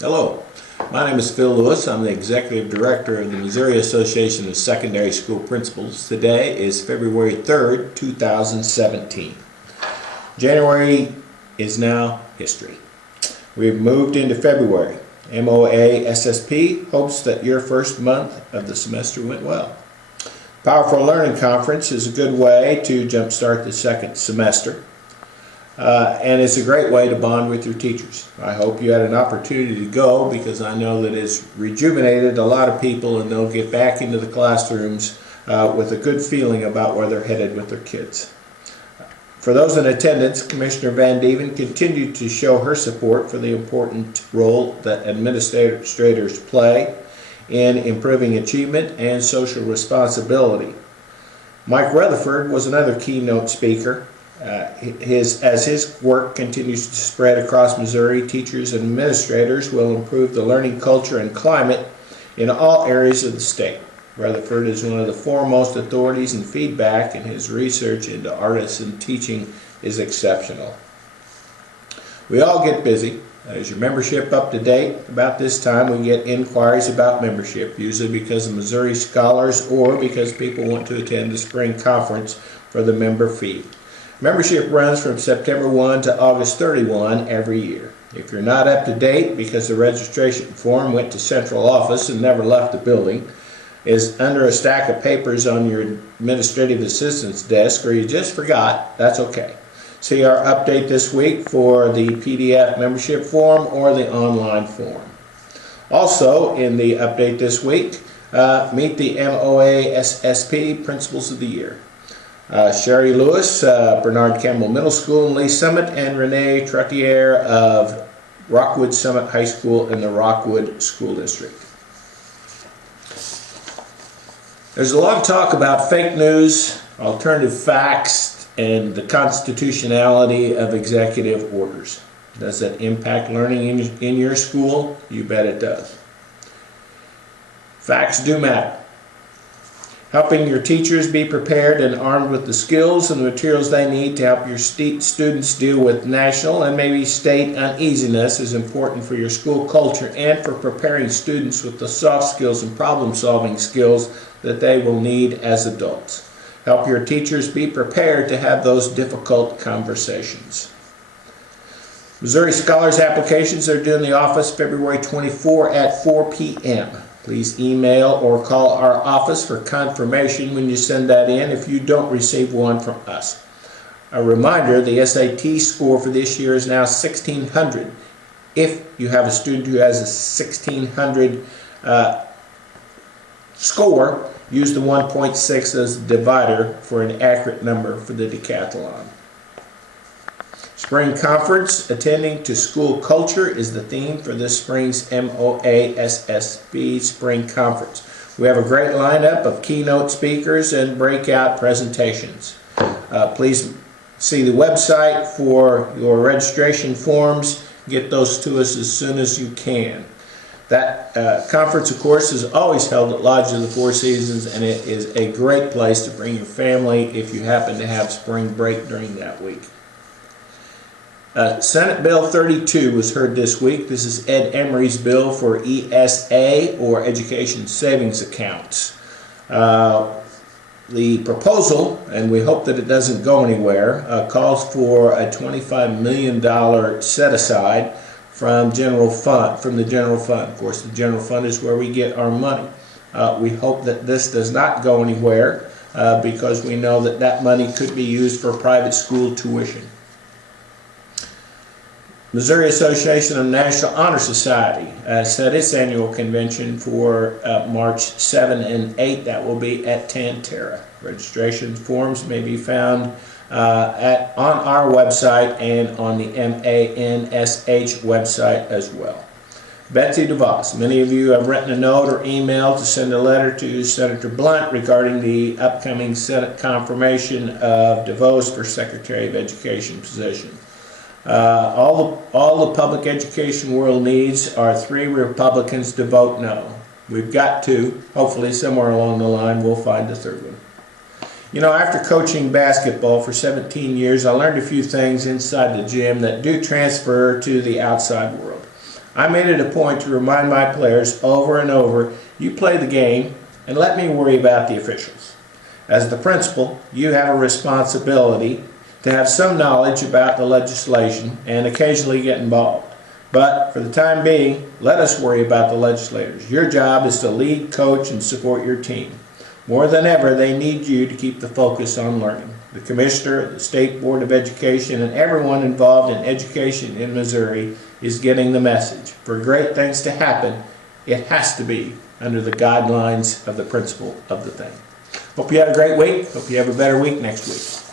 Hello, my name is Phil Lewis. I'm the Executive Director of the Missouri Association of Secondary School Principals. Today is February 3rd, 2017. January is now history. We've moved into February. MOASSP hopes that your first month of the semester went well. Powerful Learning Conference is a good way to jumpstart the second semester. And it's a great way to bond with your teachers. I hope you had an opportunity to go because I know that it's rejuvenated a lot of people and they'll get back into the classrooms with a good feeling about where they're headed with their kids. For those in attendance, Commissioner Van Deven continued to show her support for the important role that administrators play in improving achievement and social responsibility. Mike Rutherford was another keynote speaker. As his work continues to spread across Missouri, teachers and administrators will improve the learning culture and climate in all areas of the state. Rutherford is one of the foremost authorities in feedback, and his research into artisan teaching is exceptional. We all get busy. Is your membership up to date? About this time we get inquiries about membership, usually because of Missouri scholars or because people want to attend the spring conference for the member fee. Membership runs from September 1 to August 31 every year. If you're not up to date because the registration form went to central office and never left the building, is under a stack of papers on your administrative assistant's desk, or you just forgot, that's okay. See our update this week for the PDF membership form or the online form. Also in the update this week, meet the MOASSP Principals of the Year. Sherry Lewis, Bernard Campbell Middle School in Lee Summit, and Renee Trottier of Rockwood Summit High School in the Rockwood School District. There's a lot of talk about fake news, alternative facts, and the constitutionality of executive orders. Does that impact learning in your school? You bet it does. Facts do matter. Helping your teachers be prepared and armed with the skills and the materials they need to help your students deal with national and maybe state uneasiness is important for your school culture and for preparing students with the soft skills and problem-solving skills that they will need as adults. Help your teachers be prepared to have those difficult conversations. Missouri Scholars applications are due in the office February 24 at 4 p.m. Please email or call our office for confirmation when you send that in if you don't receive one from us. A reminder, the SAT score for this year is now 1600. If you have a student who has a 1600 score, use the 1.6 as the divider for an accurate number for the decathlon. Spring Conference, attending to school culture is the theme for this spring's MOASSP Spring Conference. We have a great lineup of keynote speakers and breakout presentations. Please see the website for your registration forms. Get those to us as soon as you can. That conference, of course, is always held at Lodge of the Four Seasons, and it is a great place to bring your family if you happen to have spring break during that week. Senate Bill 32 was heard this week. This is Ed Emery's bill for ESA, or Education Savings Accounts. The proposal, and we hope that it doesn't go anywhere, calls for a $25 million set-aside from the general fund. Of course, the general fund is where we get our money. We hope that this does not go anywhere because we know that that money could be used for private school tuition. Missouri Association of National Honor Society set its annual convention for March 7 and 8. That will be at Tantera. Registration forms may be found on our website and on the MANSH website as well. Betsy DeVos. Many of you have written a note or emailed to send a letter to Senator Blunt regarding the upcoming Senate confirmation of DeVos for Secretary of Education position. All the public education world needs are 3 Republicans to vote no. We've got 2. Hopefully somewhere along the line we'll find the 3rd one. You know, after coaching basketball for 17 years, I learned a few things inside the gym that do transfer to the outside world. I made it a point to remind my players over and over, you play the game and let me worry about the officials. As the principal, you have a responsibility to have some knowledge about the legislation and occasionally get involved. But for the time being, let us worry about the legislators. Your job is to lead, coach, and support your team. More than ever, they need you to keep the focus on learning. The Commissioner, the State Board of Education, and everyone involved in education in Missouri is getting the message. For great things to happen, it has to be under the guidelines of the principle of the thing. Hope you had a great week. Hope you have a better week next week.